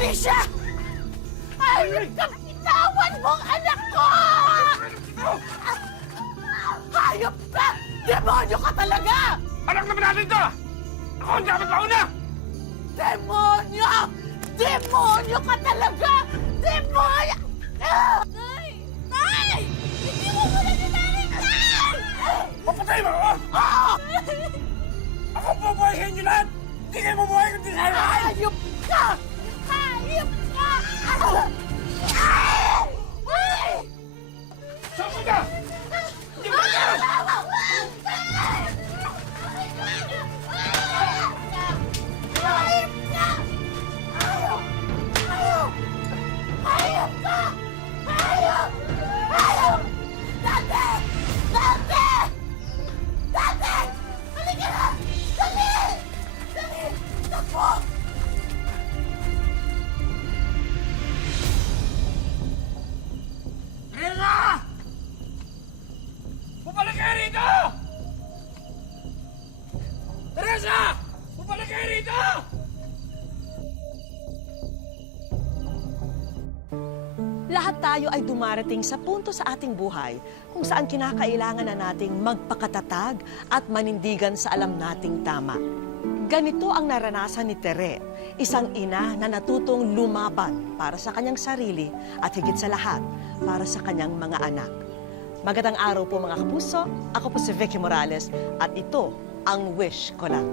Trisha! Hayop ka! Bitawan mo ang anak ko! Hayop ka! Demonyo ka talaga! Anak naman natin to! Ako ang dapat mauna! Demonyo! Demonyo ka talaga! Demonyo! Tay! Tay! Hindi mo muna si Tay! Tay! Papatay mo ako! Ako bubuhayin niyo lahat! Hindi kayo mabuhay kung di kayo! Hayop ka! Hayop ka! Saan ka? Hindi mo ka! Hayop ka! Hayop! Hayop! Hayop ka! Hayop! Hayop! Dante! Dante! Dante! Halika na! Dali! Dali! Takbo! Teresa! Bumalik kayo rito! Teresa! Bumalik kayo rito! Lahat tayo ay dumarating sa punto sa ating buhay kung saan kinakailangan na nating magpakatatag at manindigan sa alam nating tama. Ganito ang naranasan ni Tere, isang ina na natutong lumaban para sa kanyang sarili at higit sa lahat para sa kanyang mga anak. Magandang araw po mga kapuso, ako po si Vicky Morales at ito ang Wish Ko Lang.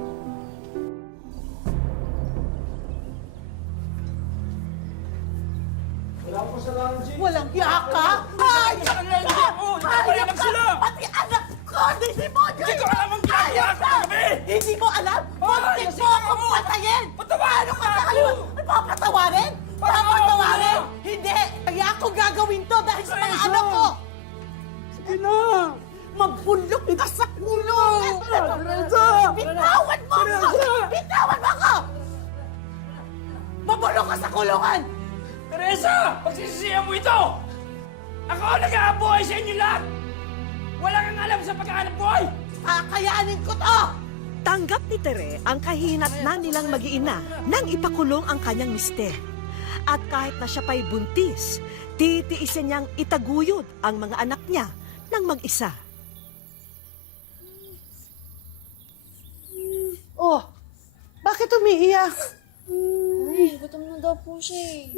Walang hiya ka! Hayop ka! Hayop ka! Pati anak ko! Demonyo! Hindi ko alam ang ginagawa ko kagabi! Hindi mo alam? Muntik mo akong patayin! Patawarin Ano mo ka sa ako! kaliwa? Papatawarin? Patawarin Papatawarin? mo! Hindi! Kaya ako gagawin to dahil sa mga Teresa! anak ko! Sige na! Mabulok ka sa kulong! Teresa! Bitawan mo ako! Teresa! Bitawan mo ako! Mabulok ka sa kulungan! Teresa! Pagsisisihan mo ito! Ako ang nag-aabuhay sa inyo lahat! Wala kang alam sa pagkahanap buhay! Kakayanin ko to! Tanggap ni Tere ang kahinatnan nilang mag-iina nang ipakulong ang kanyang mister. At kahit na siya pa'y buntis, titiisin niyang itaguyod ang mga anak niya ng mag-isa. Oh, bakit umiiyak? Nay, gutom na daw po siya eh.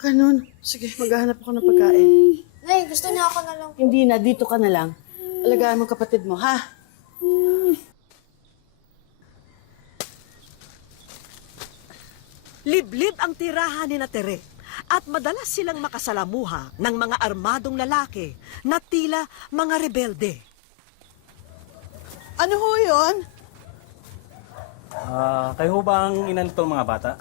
Ganun. Sige, maghahanap ako ng pagkain. Nay, gusto niya ako na lang po. Hindi na, dito ka na lang. Alagaan mo kapatid mo, ha? Liblib ang tirahan ni na Tere at madalas silang makasalamuha ng mga armadong lalaki na tila mga rebelde. Ano ho yun? Kayo ho ba ang ina nitong mga bata?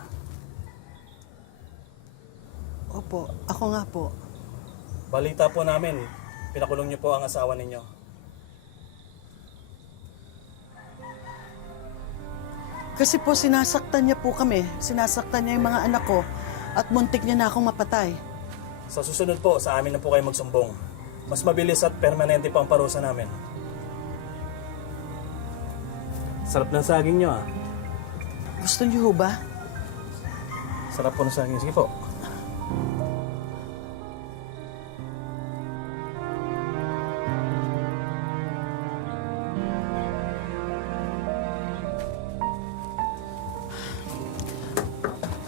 Opo, ako nga po. Balita po namin, pinakulong niyo po ang asawa ninyo. Kasi po sinasaktan niya po kami. Sinasaktan niya yung mga anak ko at muntik niya na akong mapatay. Sa susunod po, sa amin na po kayo magsumbong. Mas mabilis at permanente pa ang parusa namin. Sarap ng saging niyo ah. Gusto niyo ho ba? Sarap po ng saging. Sige po.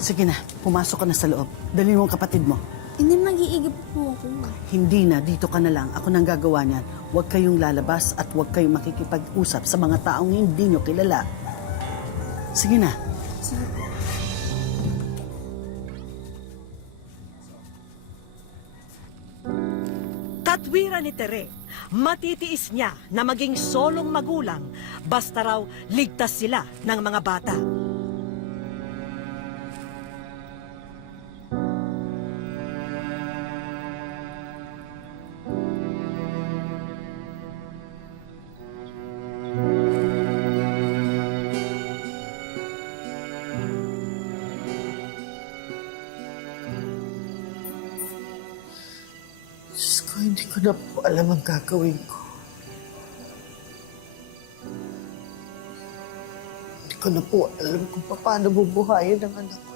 Sige na, pumasok ka na sa loob. Dalhin mo ang kapatid mo. Hindi, mag-iigib po ako. Hindi na, dito ka na lang. Ako nang gagawa niyan. Huwag kayong lalabas at huwag kayong makikipag-usap sa mga taong hindi niyo kilala. Sige na. Sige po. Katwiran ni Tere, matitiis niya na maging solong magulang basta raw ligtas sila ng mga bata. Diyos ko, hindi ko na po alam ang gagawin ko. Hindi ko na po alam kung paano bubuhayin ang anak ko.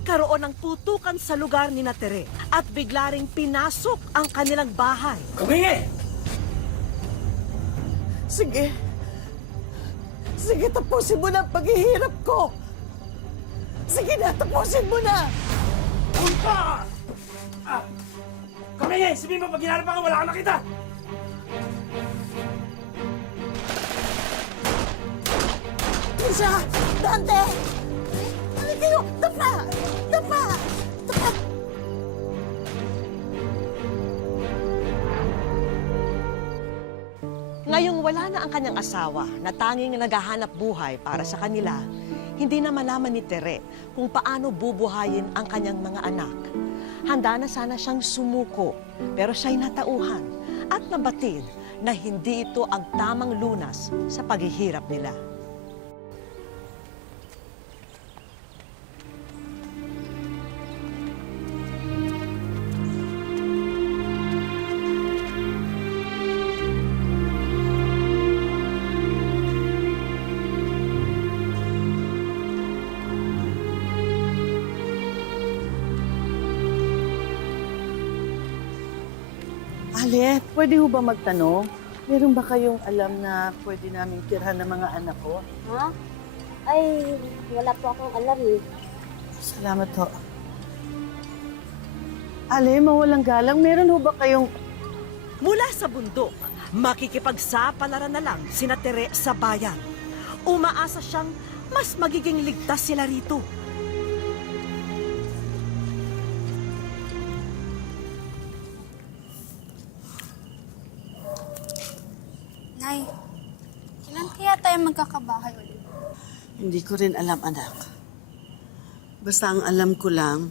Nagkaroon ng putukan sa lugar ni Tere at bigla ring pinasok ang kanilang bahay. Kumingi! Sige. Sige, tapusin mo na ang paghihirap ko. Sige na, tapusin mo na. Punta! Kumingi! Sabihin mo, pag hinarap ako, wala kang nakita! Trisha! Dante! Ano kayo? Dapa! Dapa! Dapa! Ngayong wala na ang kanyang asawa na tanging naghahanap buhay para sa kanila, hindi na malaman ni Tere kung paano bubuhayin ang kanyang mga anak. Handa na sana siyang sumuko, pero siya'y natauhan at nabatid na hindi ito ang tamang lunas sa paghihirap nila. Ale, pwede ho ba magtanong? Meron ba kayong alam na pwede naming tirhan ng mga anak ko? Ha? Ay, wala po akong alam eh. Salamat ho. Ale, mawalang galang, meron ho ba kayong... Mula sa bundok, makikipagsapalaran na lang sina Tere sa bayan. Umaasa siyang mas magiging ligtas sila rito. Nay, kailan kaya tayo magkakabahay ulit? Hindi ko rin alam, anak. Basta ang alam ko lang,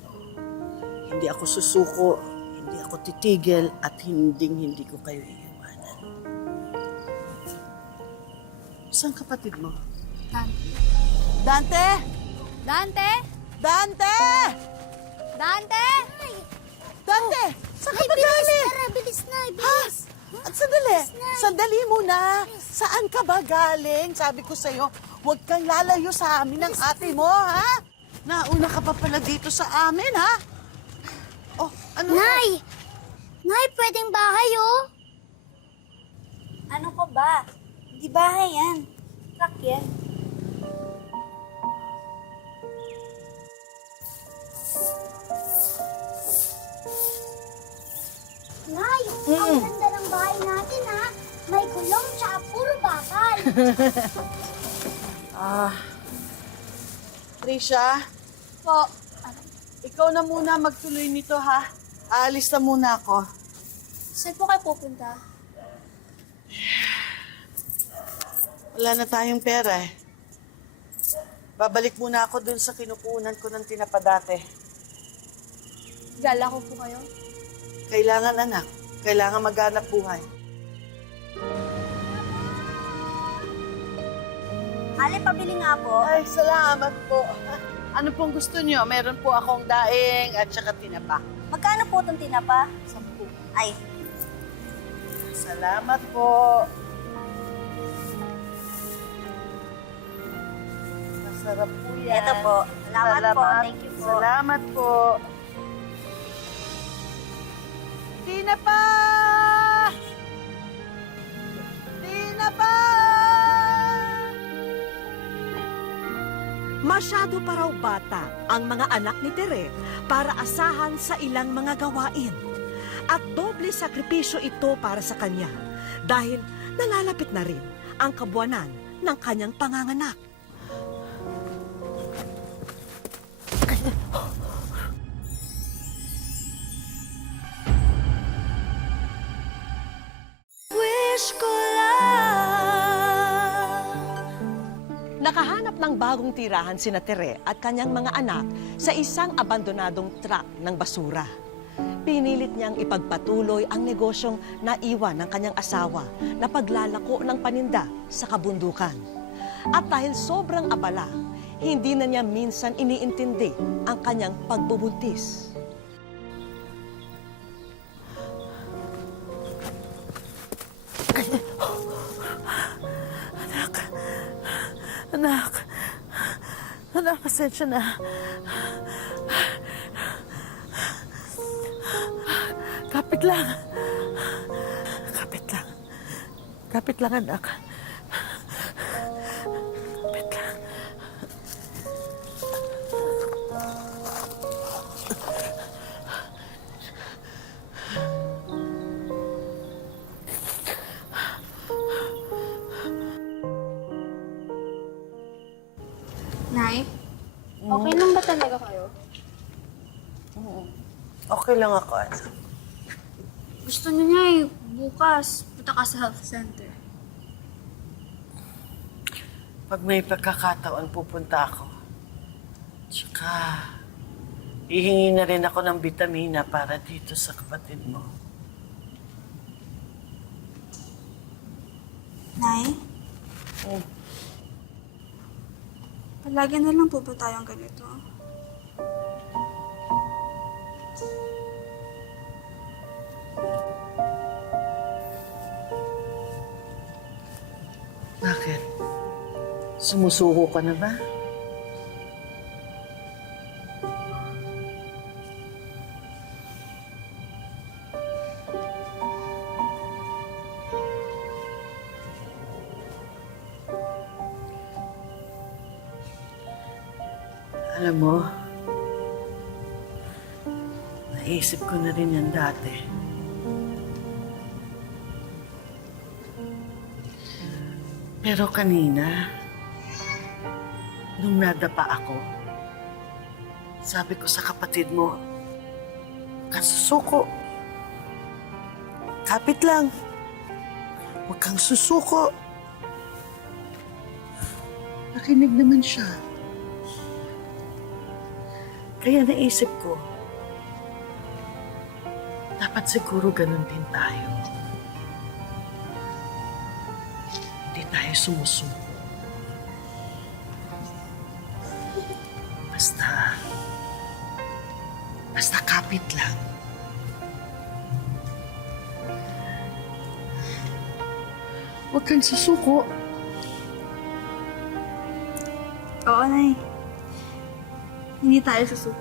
hindi ako susuko, hindi ako titigil, at hindi ko kayo iiwanan. Saan kapatid mo? Dante? Dante! Dante? Dante! Dante? Dante! Saan ka ba galing? Tara, bilis na, Ha? bilis. At sandali, sandali muna. Saan ka ba galing? Sabi ko sa'yo, huwag kang lalayo sa amin ng ate mo, ha? Nauna ka pa pala dito sa amin, ha? Oh, ano? Nay! Nay, pwedeng bahay, oh. Ano ka ba? Hindi bahay yan. Truck yan. Nay, ang ganda ng bahay natin, ha? May gulong tsaka puro bakal. Trisha, Po. ikaw na muna magtuloy nito, ha? Aalis na muna ako. Saan po kayo pupunta? Wala na tayong pera, eh. Babalik muna ako dun sa kinukunan ko ng tinapa dati. Gala ko po kayo. Kailangan, anak. Kailangan maghanap buhay. Ale, pabili nga po. Ay, salamat po. Ano pong gusto niyo? Meron po akong daing at saka tinapa. Magkano po itong tinapa? 10. Ay, Salamat po. Masarap po yan. eto po. Salamat po. Thank you po. Salamat po. Tinapa! Tinapa! Masyado pa raw bata ang mga anak ni Tere para asahan sa ilang mga gawain. At doble sakripisyo ito para sa kanya dahil nalalapit na rin ang kabuwanan ng kanyang panganganak. Wish ko lang. Nakahanap ng bagong tirahan sina Tere at kanyang mga anak sa isang abandonadong truck ng basura. Pinilit niyang ipagpatuloy ang negosyong naiwan ng kanyang asawa na paglalako ng paninda sa kabundukan. At dahil sobrang abala, hindi na niya minsan iniintindi ang kanyang pagbubuntis. Anak, pasensya na. Kapit lang. Kapit lang. Kapit lang, anak. Kapit lang. Nay, okay lang ba talaga kayo? Okay lang ako, anak. Gusto niya bukas punta ka sa health center. Pag may pagkakataon, pupunta ako. Tsaka, hihingi na rin ako ng bitamina para dito sa kapatid mo. Nay? Palagi na lang po ba tayong ganito? Bakit? Sumusuko ka na ba? Alam mo, naisip ko na rin yan dati. Pero kanina, nung nadapa ako, sabi ko sa kapatid mo, huwag kang susuko. Kapit lang. Huwag kang susuko. Nakinig naman siya. Kaya naisip ko, dapat siguro ganun din tayo. Hindi tayo sumusuko. Basta kapit lang. Huwag kang susuko. Oo, Nay. Hindi tayo susuko.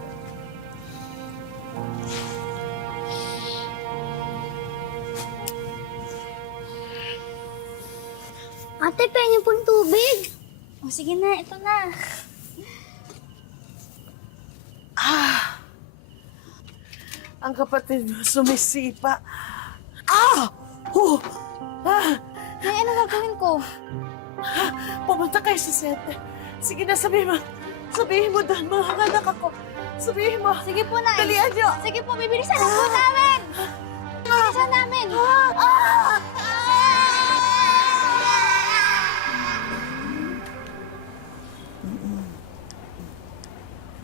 Ate, pengen pong tubig. O sige na, ito na. Ang kapatid mo sumisipa. Ah! Oh! Ah! Nay, ano gagawin ko? Pumunta kayo sa sete. Sige na, sabihin mo. Sabihin mo doon, mga anak ako. Sabihin mo. Sige po, Nay. Dalian niyo. Sige po, bibilisan na po namin. Bibilisan namin.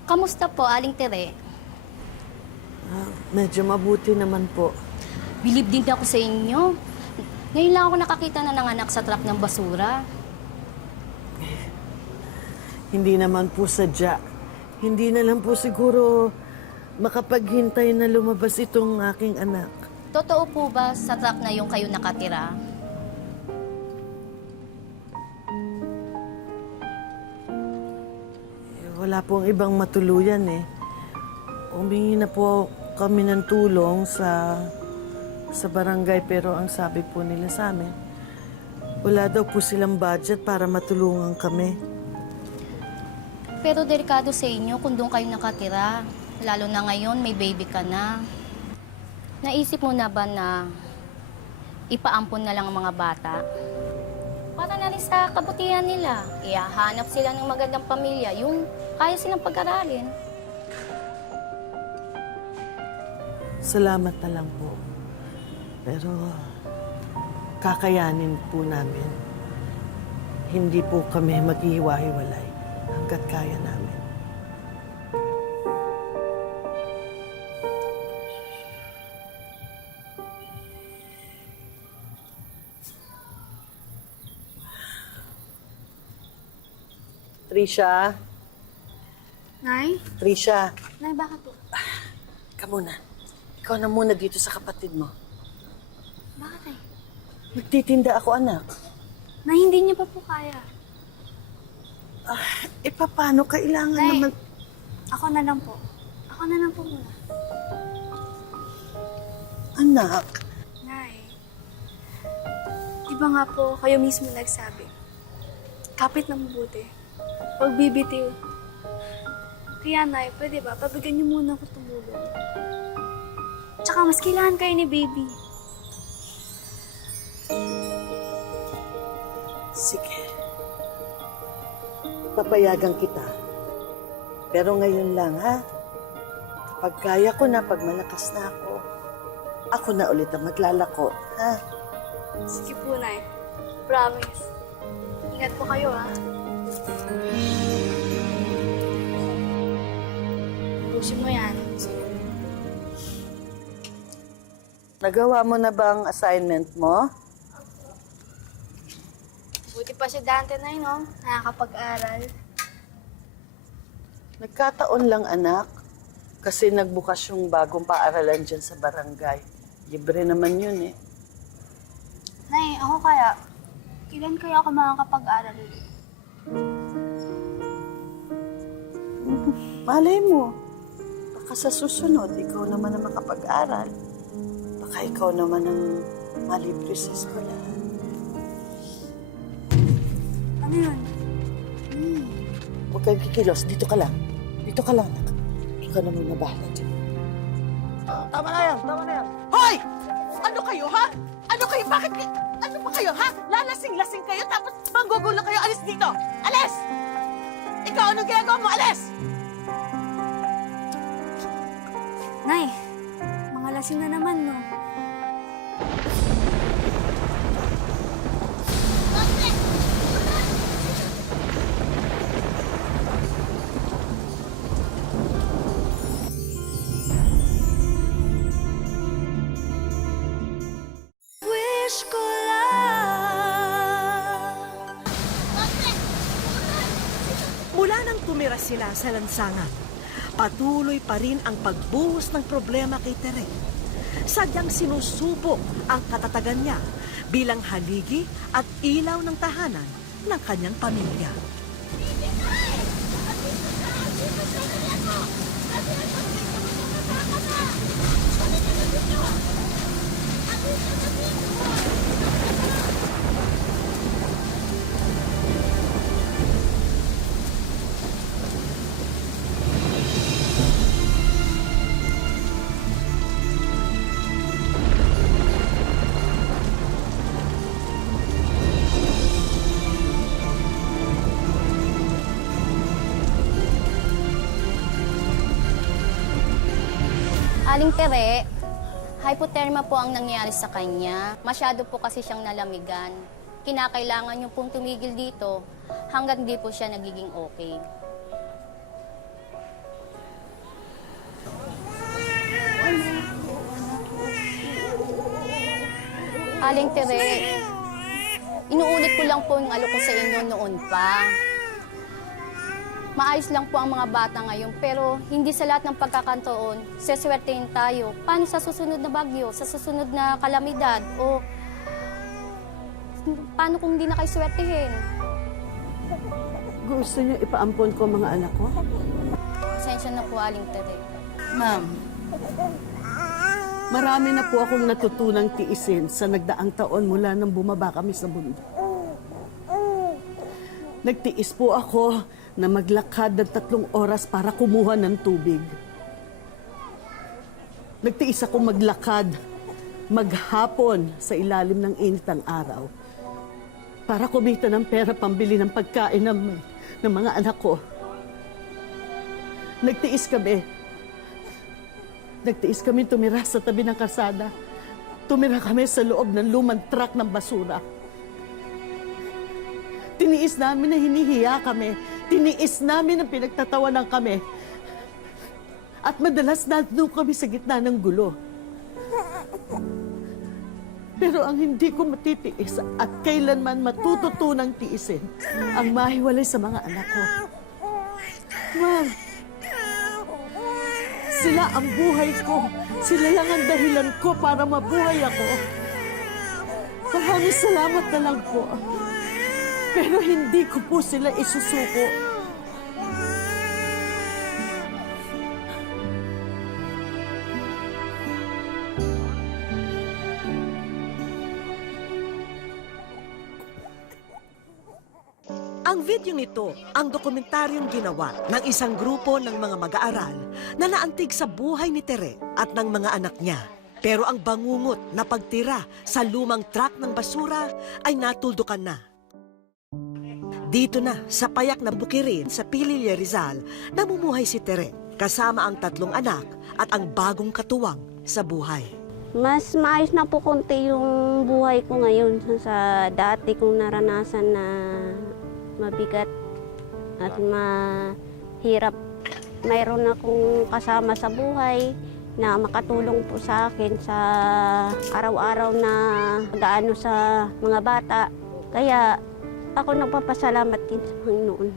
Kamusta po, Aling Tere? Medyo mabuti naman po. Bilib din ako sa inyo. Ngayon lang ako nakakita na nanganak sa truck ng basura. Hindi naman po sadya. Hindi na lang po siguro makapaghintay na lumabas itong aking anak. Totoo po ba sa truck na yung kayo nakatira? Wala pong ibang matuluyan eh. Humingi na po kami ng tulong sa barangay pero ang sabi po nila sa amin, wala daw po silang budget para matulungan kami. Pero delikado sa inyo kung doon kayo nakatira. Lalo na ngayon, may baby ka na. Naisip mo na ba na ipaampon na lang ang mga bata? Para na rin sa kabutihan nila. Ihahanap sila ng magandang pamilya, yung kaya silang pag-aralin. Salamat na lang po. Pero kakayanin po namin. Hindi po kami maghihiwa-hiwalay hanggat kaya namin. Trisha? Nay? Trisha, Nay, bakit po? ka muna. Ikaw na muna dito sa kapatid mo. Bakit, Nay? Magtitinda ako, anak. Nay, hindi niyo pa po kaya. Paano? Kailangan Nay, naman... ako na lang po. Ako na lang po muna. Anak, Nay, di ba nga po kayo mismo nagsabi, kapit na mabuti, pag bibitiw. Kaya Nay, pwede ba, pabigyan niyo muna ako tumulong. Tsaka mas kailangan kayo ni baby. sige. Papayagan kita. Pero ngayon lang, ha? Kapag kaya ko na, pag malakas na ako na ulit ang maglalako, ha? Sige po, Nay. Promise. Ingat po kayo, ha? Pusin mo yan. Nagawa mo na bang assignment mo? Buti pa si Dante, Nay, no? Nakakapag-aral. Nagkataon lang, anak. Kasi nagbukas yung bagong paaralan dyan sa barangay. Libre naman yun, eh. Nay, ako kaya, kailan kaya ako makakapag-aral ulit? Malay mo. Baka sa susunod, ikaw naman ang makapag-aral. Baka ikaw naman ang malibre sa eskwelahan. Ano yun? Huwag kang kikilos. Dito ka lang. Dito ka lang, anak. Ikaw na muna bahala dyan. Tama na yan, tama na yan. Hoy! Ano kayo, ha? Ano kayo? Bakit? Ano ba kayo, ha? Lalasing-lasing kayo tapos manggugulo kayo. Alis dito! Alis! Ikaw, anong ginagawa mo? Alis! Nay, mga lasing na naman, no? Wish ko lang. Mula nang tumira sila sa lansangan, patuloy pa rin ang pagbuhos ng problema kay Tere. Sadyang sinusubok ang katatagan niya bilang haligi at ilaw ng tahanan ng kanyang pamilya. Aling Tere, hypothermia po ang nangyari sa kanya. Masyado po kasi siyang nalamigan. Kinakailangan niyo pong tumigil dito hanggat hindi po siya nagiging okay. Aling Tere, inuulit ko lang po yung alo ko sa inyo noon pa. Maayos lang po ang mga bata ngayon, pero hindi sa lahat ng pagkakantoon, seswertein tayo. Paano sa susunod na bagyo, sa susunod na kalamidad, o paano kung hindi na kayo swertehin? Gusto niyo ipaampon ko mga anak ko? Pasensya na po, Aling Tere. Ma'am, marami na po akong natutunang tiisin sa nagdaang taon mula nang bumaba kami sa bundok. Nagtiis po ako na maglakad ng 3 oras para kumuha ng tubig. Nagtiis ako maglakad, maghapon sa ilalim ng init ng araw para kumita ng pera pambili ng pagkain ng mga anak ko. Nagtiis kami tumira sa tabi ng kalsada. Tumira kami sa loob ng lumang truck ng basura. Tiniis namin na hinihiya kami. Tiniis namin ang pinagtatawanan kami. At madalas nandun kami sa gitna ng gulo. Pero ang hindi ko matitiis at kailanman matututunang tiisin ang mahiwalay sa mga anak ko. Ma'am, sila ang buhay ko. Sila lang ang dahilan ko para mabuhay ako. Maraming salamat na lang po. Pero hindi ko po sila isusuko. Bidyong ito ang dokumentaryong ginawa ng isang grupo ng mga mag-aaral na naantig sa buhay ni Tere at ng mga anak niya. Pero ang bangungot na pagtira sa lumang truck ng basura ay natuldukan na. Dito na sa payak na Bukirin sa Pililla, Rizal, namumuhay si Tere kasama ang 3 anak at ang bagong katuwang sa buhay. Mas maayos na po konti yung buhay ko ngayon sa dati kong naranasan na mabigat at mahirap. Mayroon akong kasama sa buhay na makatulong po sa akin sa araw-araw na pag-aano sa mga bata. Kaya ako nagpapasalamat din sa Panginoon.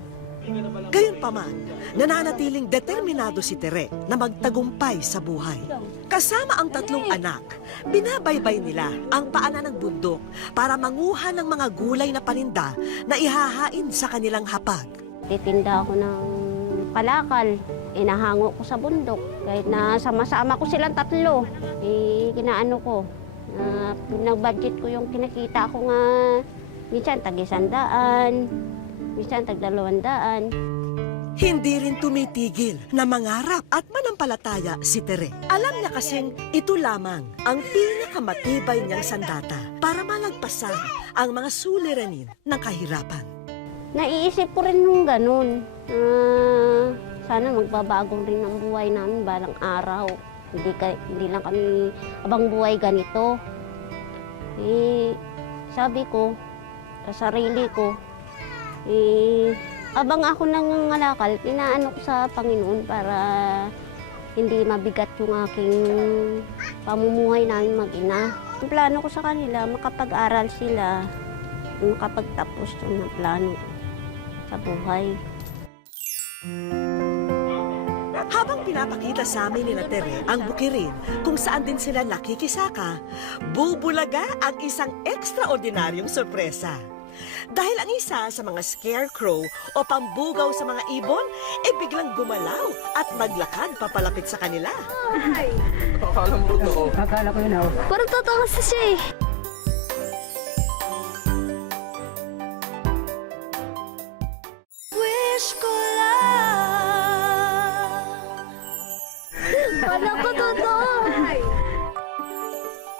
Gayunpaman, nananatiling determinado si Tere na magtagumpay sa buhay. Kasama ang 3 anak, binabaybay nila ang paanan ng bundok para manguha ng mga gulay na paninda na ihahain sa kanilang hapag. Titinda ako ng kalakal, inahango ko sa bundok. Kahit na sama-sama ko silang 3, kinaano ko. Nag-budget ko yung kinakita ko nga, minsan tag-100, minsan tag-200. Hindi rin tumitigil na mangarap at manampalataya si Tere. Alam niya kasing ito lamang ang pinakamatibay niyang sandata para malagpasan ang mga suliranin ng kahirapan. Naiisip ko rin nung ganun. Sana magbabago rin ang buhay namin balang araw. Hindi lang kami abang buhay ganito. Sabi ko sa sarili ko, abang ako nangangalakal, inaano ko sa Panginoon para hindi mabigat yung aking pamumuhay namin mag-ina. Ang plano ko sa kanila, makapag-aral sila, makapagtapos ng plano ko sa buhay. Habang pinapakita sa amin ni Tere ang Bukirin kung saan din sila nakikisaka, bubulaga ang isang ekstraordinaryong sorpresa. Dahil ang isa sa mga scarecrow o pambugaw sa mga ibon ay biglang gumalaw at maglakad papalapit sa kanila. Parang totoo kasi siya eh. Wish ko lang. Parang ko totoo.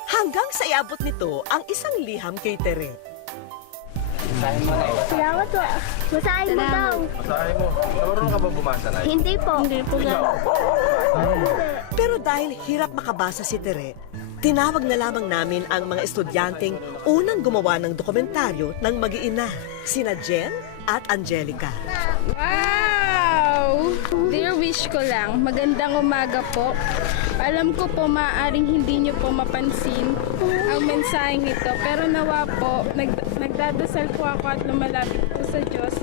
Hanggang sa iabot nito ang isang liham kay Tere. Salamat po. Masahin mo daw. Masahe mo. Marunong ka ba bumasa na? Hindi po. Hindi po Pero dahil hirap makabasa si Tere, tinawag na lamang namin ang mga estudyanteng unang gumawa ng dokumentaryo ng mag-iina, sina Jen at Angelica. Wow! Dear Wish ko lang, magandang umaga po. Alam ko po maaaring hindi niyo po mapansin ang mensaheng ito, pero nawa po, nagdadasal po ako at lumalapit po sa Diyos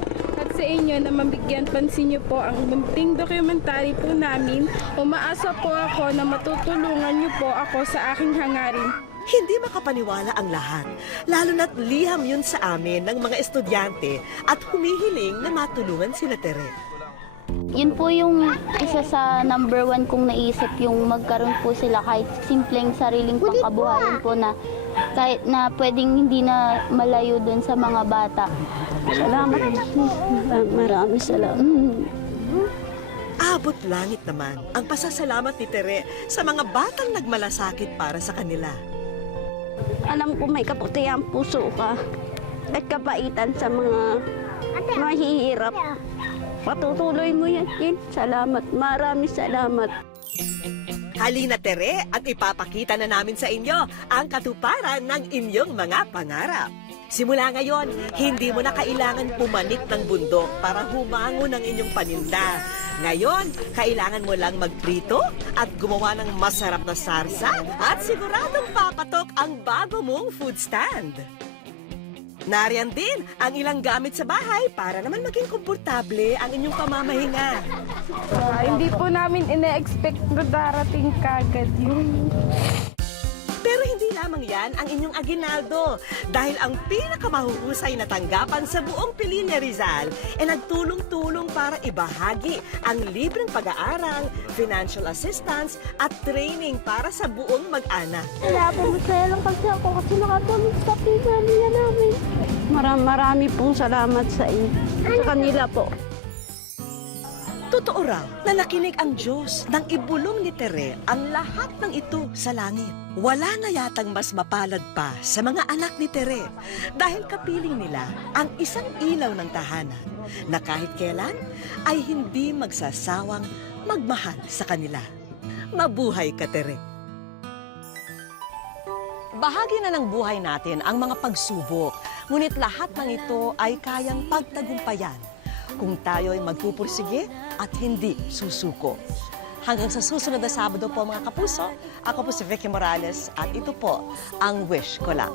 at sa inyo na mabigyan pansin niyo po ang munting dokumentary po namin. Umaasa po ako na matutulungan niyo po ako sa aking hangarin. Hindi makapaniwala ang lahat, lalo na't liham yun sa amin ng mga estudyante at humihiling na matulungan sila Tere. Yun po yung isa sa number 1 kong naisip, yung magkaroon po sila kahit simpleng sariling pangkabuhayan po na kahit na pwedeng hindi na malayo dun sa mga bata. Salamat. Maraming salamat. Abot langit naman ang pasasalamat ni Tere sa mga batang nagmalasakit para sa kanila. Alam ko may kaputihan puso ka at kabaitan sa mga mahihirap. Patutuloy mo yan. Salamat. Maraming salamat. Halina Tere at ipapakita na namin sa inyo ang katuparan ng inyong mga pangarap. Simula ngayon, hindi mo na kailangan pumanik ng bundok para humango ng inyong paninda. Ngayon, kailangan mo lang magprito at gumawa ng masarap na sarsa at siguradong papatok ang bago mong food stand. Nariyan din ang ilang gamit sa bahay para naman maging komportable ang inyong pamamahinga. Hindi po namin ina-expect na darating kagad yun. Pero hindi lamang yan ang inyong aginaldo dahil ang pinakamahuhusay na tanggapan sa buong Pililla, Rizal ay nagtulong-tulong para ibahagi ang libreng pag-aaral, financial assistance at training para sa buong mag-anak. Kaya po masaya lang kasi ako kasi nakatulong sa pinamilya namin. Marami pong salamat sa kanila po. Totoo raw na nakinig ang Diyos nang ibulong ni Tere ang lahat ng ito sa langit. Wala na yatang mas mapalad pa sa mga anak ni Tere dahil kapiling nila ang isang ilaw ng tahanan na kahit kailan ay hindi magsasawang magmahal sa kanila. Mabuhay ka, Tere! Bahagi na ng buhay natin ang mga pagsubok, ngunit lahat ng ito ay kayang pagtagumpayan kung tayo ay magpupursige at hindi susuko. Hanggang sa susunod na Sabado po mga kapuso, ako po si Vicky Morales at ito po ang Wish Ko Lang.